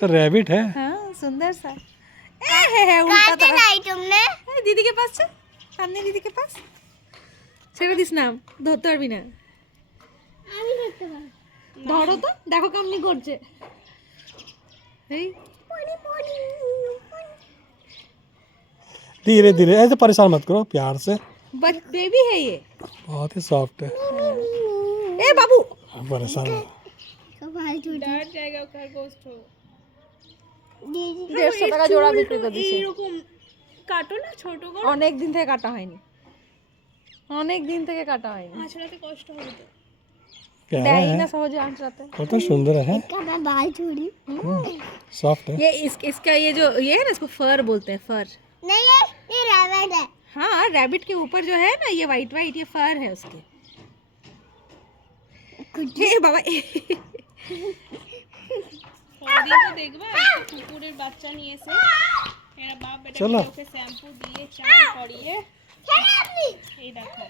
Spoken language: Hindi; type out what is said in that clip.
तो रैबिट है। हाँ सुंदर सा है उल्टा तरफ नहीं तुमने दीदी के पास चल सामने दीदी के पास ছেড়ে দিস না ধরতে পারবি না আমি দেখতে পারি ধরো তো দেখো কেমনি করছে এই পড়ি পড়ি धीरे धीरे ऐसे परेशान मत करो, प्यार से। बेबी है ये बहुत ही सॉफ्ट है। ए बाबू परेशान भाई डर जाएगा खरगोश तो 150 টাকা জোড়া বিক্রি করে দিছে এরকম কাটো না ছোট করে অনেক দিন থেকে কাটা হয়নি অনেক দিন থেকে কাটা হয়নি আঁচড়াতে কষ্ট হবে তো क्या দেয় है? না সহজে আঁচড়াতে बहुत सुंदर है, का मैं बाल छोड़ी सॉफ्ट है। ये इसका ये जो ये है ना इसको फर बोलते हैं फर नहीं ये रैबिट है हाँ रैबिट के ऊपर जो है ना ये वाइट वाइट ये फर है उसके ए बाबा ওদিন তো দেখবে একটা কুকুরের বাচ্চা নিয়ে এসে এরা বাপ বেটা চলো। ওকে শ্যাম্পু দিয়ে চান করিয়ে এই দেখো